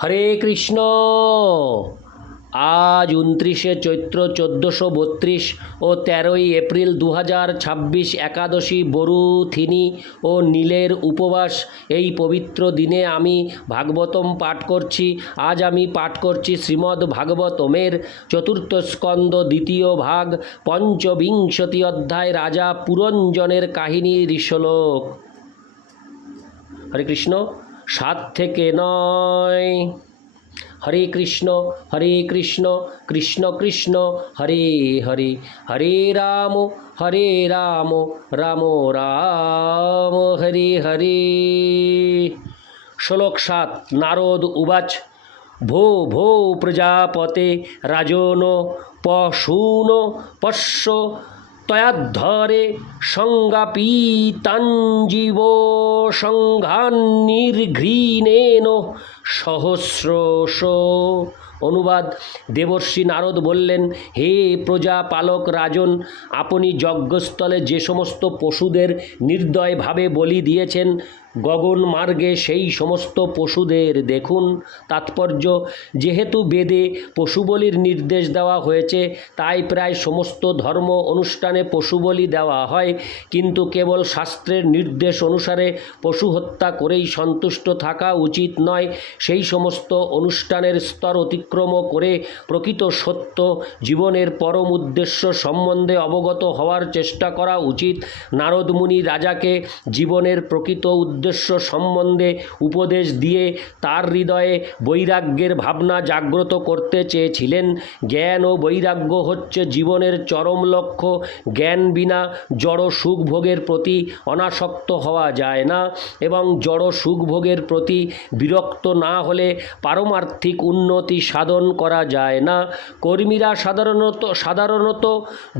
হরে কৃষ্ণ। আজ 29শে চৈত্র 1432 ও 13ই এপ্রিল 2026 একাদশী বরু থিনি ও নীলের উপবাস। এই পবিত্র দিনে আমি ভাগবতম পাঠ করছি। আজ আমি পাঠ করছি শ্রীমদ্ ভাগবতমের চতুর্থ স্কন্দ দ্বিতীয় ভাগ পঞ্চবিংশতি অধ্যায় রাজা পুরঞ্জনের কাহিনীর শ্লোক। হরে কৃষ্ণ। 7 থেকে 9। হরে কৃষ্ণ কৃষ্ণ কৃষ্ণ হরে হরে, হরে রাম রাম রাম হরে হরে। শ্লোক 7। নারদ উবাচ ভো ভো প্রজাপতে রাজন পশূন পশ্য তয়াদ্ধরে সংজ্ঞাপীতাঞ্জীব সংঘান্নির্ঘৃণেন সহস্রশ। অনুবাদ। দেবর্ষি নারদ বললেন, হে প্রজাপালক রাজন, আপনি যজ্ঞস্থলে যে সমস্ত পশুদের নির্দয়ভাবে বলি দিয়েছেন, গগন মার্গে সেই সমস্ত পশুদের দেখুন। তাৎপর্য, যেহেতু বেদে পশু বলির নির্দেশ দেওয়া হয়েছে, তাই প্রায় সমস্ত ধর্ম অনুষ্ঠানে পশু বলি দেওয়া হয়। কিন্তু কেবল শাস্ত্রের নির্দেশ অনুসারে পশু হত্যা করেই সন্তুষ্ট থাকা উচিত নয়। সেই সমস্ত অনুষ্ঠানের স্তর অতিক্রম করে প্রকৃত সত্য জীবনের পরম উদ্দেশ্য সম্বন্ধে অবগত হওয়ার চেষ্টা করা উচিত। নারদ মুনি রাজাকে জীবনের প্রকৃত উদ্দেশ্য সম্বন্ধে উপদেশ দিয়ে তার হৃদয়ে বৈরাগ্যের ভাবনা জাগ্রত করতে চেয়েছিলেন। জ্ঞান ও বৈরাগ্য হচ্ছে জীবনের চরম লক্ষ্য। জ্ঞান বিনা জড় সুখভোগের প্রতি অনাসক্ত হওয়া যায় না, এবং জড় সুখভোগের প্রতি বিরক্ত না হলে পারমার্থিক উন্নতি সাধন করা যায় না। কর্মীরা সাধারণত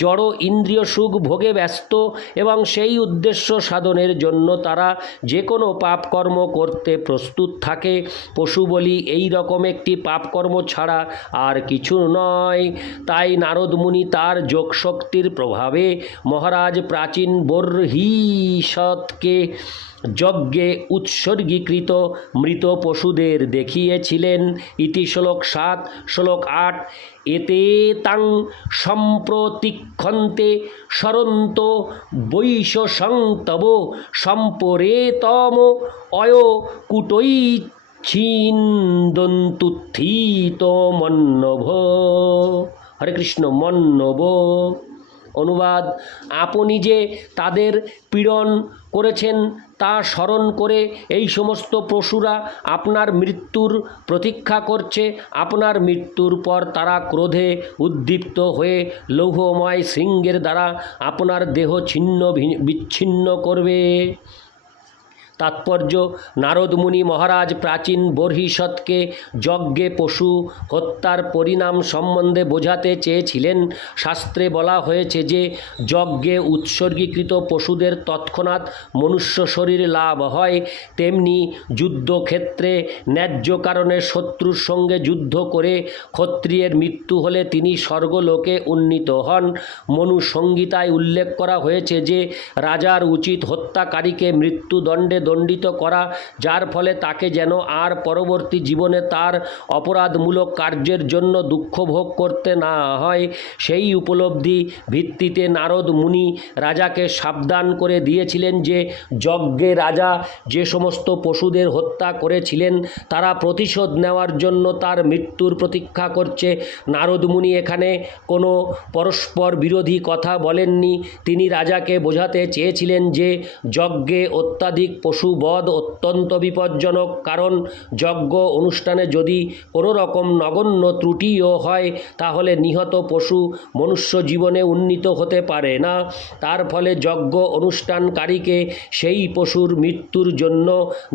জড় ইন্দ্রিয় সুখ ভোগে ব্যস্ত, এবং সেই উদ্দেশ্য সাধনের জন্য তারা যে কোনো পাপকর্ম করতে প্রস্তুত থাকে। পশু বলি এই রকম একটি পাপকর্ম ছাড়া আর কিছু নয়। তাই নারদ মুনি তার যোগশক্তির প্রভাবে মহারাজ প্রাচীন বর্হিষ্ঠকে যজ্ঞে উৎসর্গীকৃত মৃত পশুদের দেখিয়েছিলেন। ইতি শ্লোক 7। শ্লোক 8। এতে তাং সম্প্রতিক্ষন্তে সরন্ত বৈশসংতব সম্পরেতম অয় কুটৈ ছিন্দন্তুত্থিত মন্নভ। হরে কৃষ্ণ। মন্নভ। অনুবাদ। আপনি যে তাদের পীড়ন করেছেন তা স্মরণ করে এই সমস্ত পশুরা আপনার মৃত্যুর প্রতীক্ষা করছে। আপনার মৃত্যুর পর তারা ক্রোধে উদ্দীপ্ত হয়ে লৌহময় শৃঙ্গের দ্বারা আপনার দেহ ছিন্ন বিচ্ছিন্ন করবে। তাৎপর্য, নারদ মুনি মহারাজ প্রাচীন বর্হিষ্ঠকে যজ্ঞে পশু হত্যার পরিণাম সম্বন্ধে বোঝাতে চেয়েছিলেন। শাস্ত্রে বলা হয়েছে যে যজ্ঞে উৎসর্গীকৃত পশুদের তৎক্ষণাৎ মনুষ্য শরীর লাভ হয়। তেমনি যুদ্ধক্ষেত্রে ন্যায্য কারণে শত্রুর সঙ্গে যুদ্ধ করে ক্ষত্রিয়ের মৃত্যু হলে তিনি স্বর্গলোকে উন্নীত হন। মনু সংহিতায় উল্লেখ করা হয়েছে যে রাজার উচিত হত্যাকারীকে মৃত্যুদণ্ডে দণ্ডিত করা, যার ফলে তাকে যেন আর পরবর্তী জীবনে তার অপরাধমূলক কার্যের জন্য দুঃখ ভোগ করতে না হয়। সেই উপলব্ধি ভিত্তিতে নারদ মুনি রাজাকে সাবধান করে দিয়েছিলেন যে যজ্ঞে রাজা যে সমস্ত পশুদের হত্যা করেছিলেন তারা প্রতিশোধ নেওয়ার জন্য তার মৃত্যুর প্রতীক্ষা করছে। নারদ মুনি এখানে কোনো পরস্পর বিরোধী কথা বলেননি। তিনি রাজাকে বোঝাতে চেয়েছিলেন যে যজ্ঞে অত্যাধিক পশুবধ অত্যন্ত বিপজ্জনক, কারণ যজ্ঞ অনুষ্ঠানে যদি কোনো রকম নগণ্য ত্রুটিও হয় তাহলে নিহত পশু মনুষ্য জীবনে উন্নীত হতে পারে না। তার ফলে যজ্ঞ অনুষ্ঠানকারীকে সেই পশুর মৃত্যুর জন্য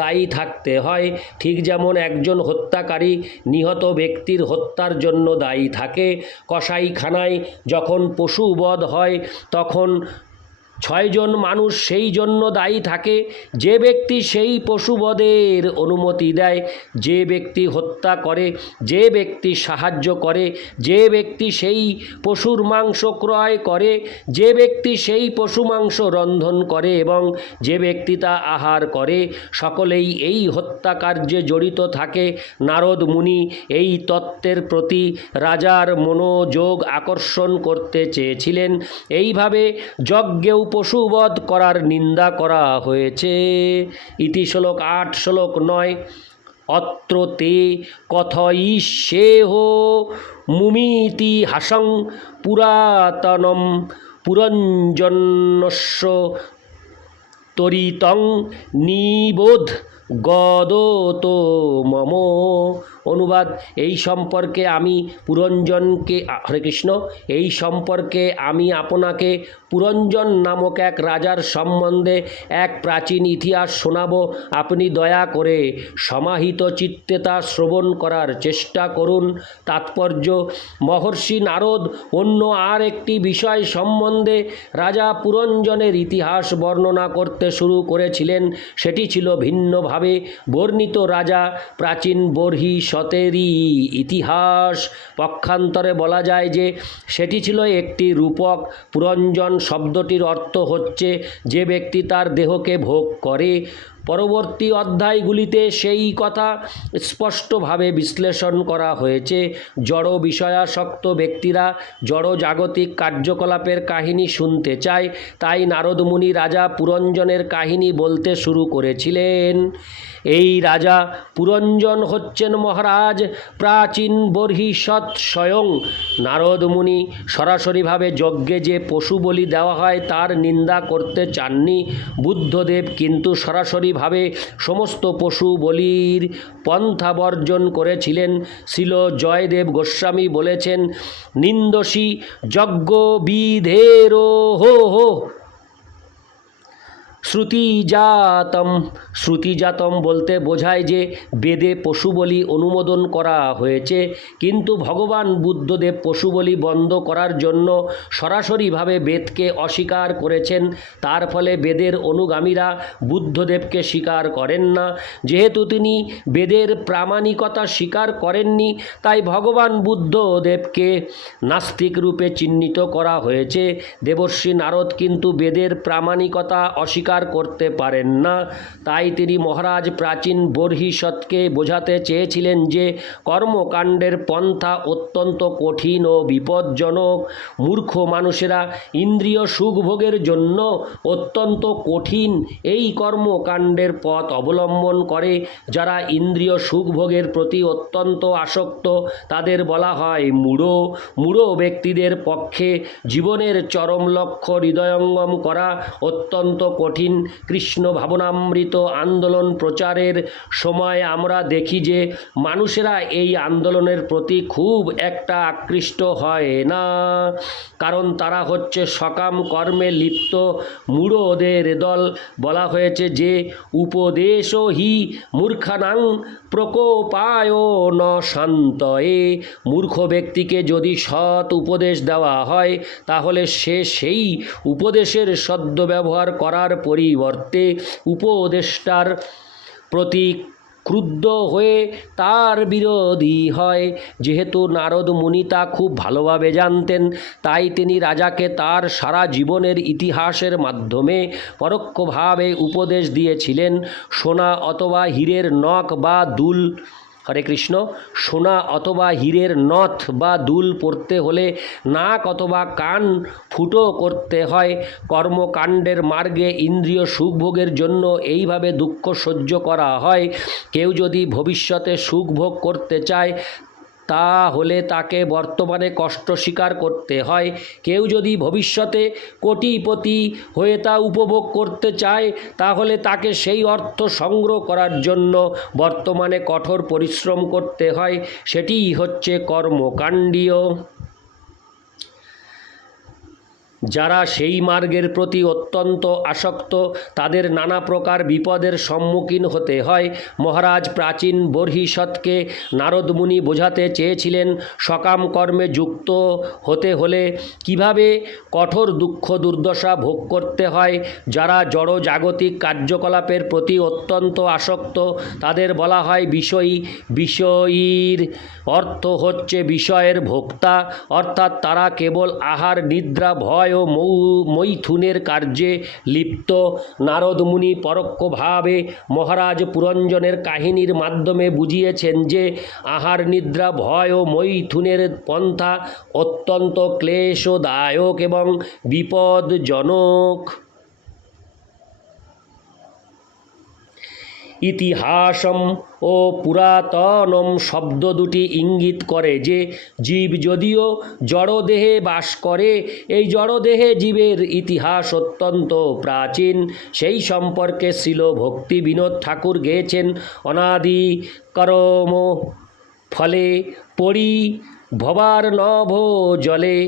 দায়ী থাকতে হয়, ঠিক যেমন একজন হত্যাকারী নিহত ব্যক্তির হত্যার জন্য দায়ী থাকে। কসাইখানায় যখন পশুবধ হয় তখন ছয়জন মানুষ সেই জন্য দায়ী থাকে যে ব্যক্তি সেই পশুবধের অনুমতি দেয়, যে ব্যক্তি হত্যা করে, যে ব্যক্তি সাহায্য করে, যে ব্যক্তি সেই পশুর মাংস ক্রয় করে, যে ব্যক্তি সেই পশু মাংস রন্ধন করে এবং যে ব্যক্তি তা আহার করে, সকলেই এই হত্যাকার্যে জড়িত থাকে। নারদ মুনি এই তত্ত্বের প্রতি রাজার মনোযোগ আকর্ষণ করতে চেয়েছিলেন। এইভাবে যজ্ঞেও পশুবধ করার নিন্দা করা হয়েছে। ইতি শ্লোক 8 শ্লোক 9। অত্র তে কথয়িষ্যেহ মুমিতি হাসং পুরাতনম পুরঞ্জনস্য তরিতং নিবোধ গদতো মম। অনুবাদ: এই সম্পর্কে আমি পুরঞ্জনকে, হরে কৃষ্ণ, এই সম্পর্কে আমি আপনাকে পুরঞ্জন নামক এক রাজার সম্বন্ধে এক প্রাচীন ইতিহাস শোনাব। আপনি দয়া করে সমাহিত চিত্তে তা শ্রবণ করার চেষ্টা করুন। তাৎপর্য: মহর্ষি নারদ অন্য আর একটি বিষয় সম্বন্ধে রাজা পুরঞ্জনের ইতিহাস বর্ণনা করতে শুরু করেছিলেন। সেটি ছিল ভিন্নভাবে বর্ণিত রাজা প্রাচীন বর্হি সতেরই ইতিহাস। পক্ষান্তরে বলা যায় যে সেটি ছিল একটি রূপক। পুরঞ্জন শব্দটির অর্থ হচ্ছে যে ব্যক্তি তার দেহকে ভোগ করে। পরবর্তী অধ্যায়গুলিতে সেই কথা স্পষ্টভাবে বিশ্লেষণ করা হয়েছে। জড় বিষয়াসক্ত ব্যক্তিরা জড় জাগতিক কার্যকলাপের কাহিনী শুনতে চায়, তাই নারদ মুনি রাজা পুরঞ্জনের কাহিনী বলতে শুরু করেছিলেন। এই রাজা পুরঞ্জন হচ্ছেন মহারাজ প্রাচীন বর্হিষ্যৎ স্বয়ং। নারদ মুনি সরাসরিভাবে যজ্ঞে যে পশু বলি দেওয়া হয় তার নিন্দা করতে চাননি। বুদ্ধদেব কিন্তু সরাসরিভাবে সমস্ত পশু বলির পন্থা বর্জন করেছিলেন। শ্রীল জয়দেব গোস্বামী বলেছেন, নিন্দসী যজ্ঞবিধেরো হো হো শ্রুতিজাতম। শ্রুতিজাতম বলতে বোঝায় যে বেদে পশু বলি অনুমোদন করা হয়েছে, কিন্তু ভগবান বুদ্ধদেব পশু বলি বন্ধ করার জন্য সরাসরিভাবে বেদকে অস্বীকার করেছেন। তার ফলে বেদের অনুগামীরা বুদ্ধদেবকে স্বীকার করেন না। যেহেতু তিনি বেদের প্রামাণিকতা স্বীকার করেননি, তাই ভগবান বুদ্ধদেবকে নাস্তিক রূপে চিহ্নিত করা হয়েছে। দেবর্ষি নারদ কিন্তু বেদের প্রামাণিকতা অস্বীকার করতে পারেন না। তাই তিনি মহারাজ প্রাচীন বর্হিষ্যৎকে বোঝাতে চেয়েছিলেন যে কর্মকাণ্ডের পন্থা অত্যন্ত কঠিন ও বিপজ্জনক। মূর্খ মানুষেরা ইন্দ্রিয় সুখভোগের জন্য অত্যন্ত কঠিন এই কর্মকাণ্ডের পথ অবলম্বন করে। যারা ইন্দ্রিয় সুখভোগের প্রতি অত্যন্ত আসক্ত তাদের বলা হয় মূঢ়। মূঢ় ব্যক্তিদের পক্ষে জীবনের চরম লক্ষ্য হৃদয়ঙ্গম করা অত্যন্ত কঠিন। কৃষ্ণ ভাবনামৃত আন্দোলন প্রচারের সময় আমরা দেখি যে মানুষেরা এই আন্দোলনের প্রতি খুব একটা আকৃষ্ট হয় না, কারণ তারা হচ্ছে সকাম কর্মে লিপ্ত মূঢ়দের দল। বলা হয়েছে যে উপদেশ হি মূর্খানাং প্রকোপায় ন শান্তয়ে। মূর্খ ব্যক্তিকে যদি সৎ উপদেশ দেওয়া হয় তাহলে সে সেই উপদেশের সদ্ব্যবহার করার পরিবর্তে উপদেষ্টার প্রতি ক্রুদ্ধ হয়ে তার বিরোধী হয়। যেহেতু নারদ মুনি তা খুব ভালোভাবে জানতেন, তাই তিনি রাজাকে তার সারা জীবনের ইতিহাসের মাধ্যমে পরোক্ষভাবে উপদেশ দিয়েছিলেন। সোনা অথবা হীরের নখ বা দুল, হরে কৃষ্ণ, সোনা অথবা হীরের নথ বা দুল পরতে হলে নাক অথবা কান ফুটো করতে হয়। কর্মকাণ্ডের মার্গে ইন্দ্রিয় সুখভোগের জন্য এইভাবে দুঃখ সহ্য করা হয়। কেউ যদি ভবিষ্যতে সুখভোগ করতে চায় তাহলে তাকে বর্তমানে কষ্ট স্বীকার করতে হয়। কেউ যদি ভবিষ্যতে কোটিপতি হয়ে তা উপভোগ করতে চায় তাহলে তাকে সেই অর্থ সংগ্রহ করার জন্য বর্তমানে কঠোর পরিশ্রম করতে হয়। সেটিই হচ্ছে কর্মকাণ্ডীয়। যারা সেই মার্গের প্রতি অত্যন্ত আসক্ত তাদের নানা প্রকার বিপদের সম্মুখীন হতে হয়। মহারাজ প্রাচীন বর্হিষ্মৎকে নারদ মুনি বোঝাতে চেয়েছিলেন সকাম কর্মে যুক্ত হতে হলে কিভাবে কঠোর দুঃখ দুর্দশা ভোগ করতে হয়। যারা জড় জাগতিক কার্যকলাপের প্রতি অত্যন্ত আসক্ত তাদের বলা হয় বিষয়ী। বিষয়ীর অর্থ হচ্ছে বিষয়ের ভোক্তা, অর্থাৎ তারা কেবল আহার নিদ্রা ভয় ও মৈথুনের কার্যে লিপ্ত। নারদ মুনি পরোক্ষভাবে মহারাজ পুরঞ্জনের কাহিনীর মাধ্যমে বুঝিয়েছেন যে আহার নিদ্রা ভয় ও মৈথুনের পন্থা অত্যন্ত ক্লেশদায়ক এবং বিপদজনক। ইতিহাসম ও পুরাতনম শব্দ দুটি ইঙ্গিত করে যে জীব যদিও জড়দেহে বাস করে, এই জড়দেহে জীবের ইতিহাস অত্যন্ত প্রাচীন। সেই সম্পর্কে শ্রীল ভক্তি বিনোদ ঠাকুর গেয়েছেন অনাদি কর্ম ফলে পড়ি ভবার নভ জলে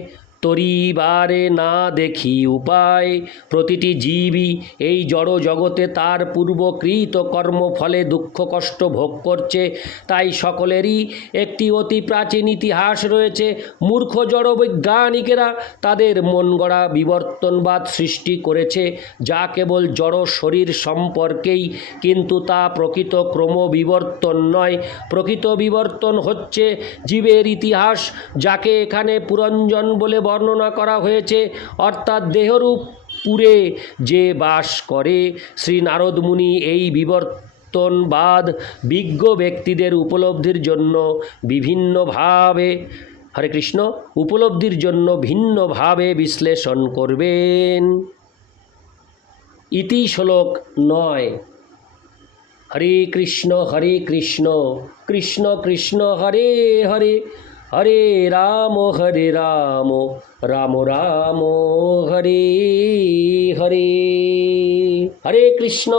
তরিবারে না দেখি উপায়। প্রতিটি জীবই এই জড় জগতে তার পূর্বকৃত কর্মফলে দুঃখ কষ্ট ভোগ করছে, তাই সকলেরই একটি অতি প্রাচীন ইতিহাস রয়েছে। মূর্খ জড় বৈজ্ঞানিকেরা তাদের মন গড়া বিবর্তনবাদ সৃষ্টি করেছে যা কেবল জড় শরীর সম্পর্কেই, কিন্তু তা প্রকৃত ক্রমবিবর্তন নয়। প্রকৃত বিবর্তন হচ্ছে জীবের ইতিহাস, যাকে এখানে পুরঞ্জন বলে বর্ণনা করা হয়েছে, অর্থাৎ দেহরূপ পুরে যে বাস করে। শ্রী নারদ মুনি এই বিবর্তনবাদ বিজ্ঞ ব্যক্তিদের উপলব্ধির জন্য ভিন্নভাবে বিশ্লেষণ করবেন। ইতি শ্লোক 9। হরে কৃষ্ণ কৃষ্ণ কৃষ্ণ হরে হরে, হরে রাম রাম রাম হরে হরে। হরে কৃষ্ণ।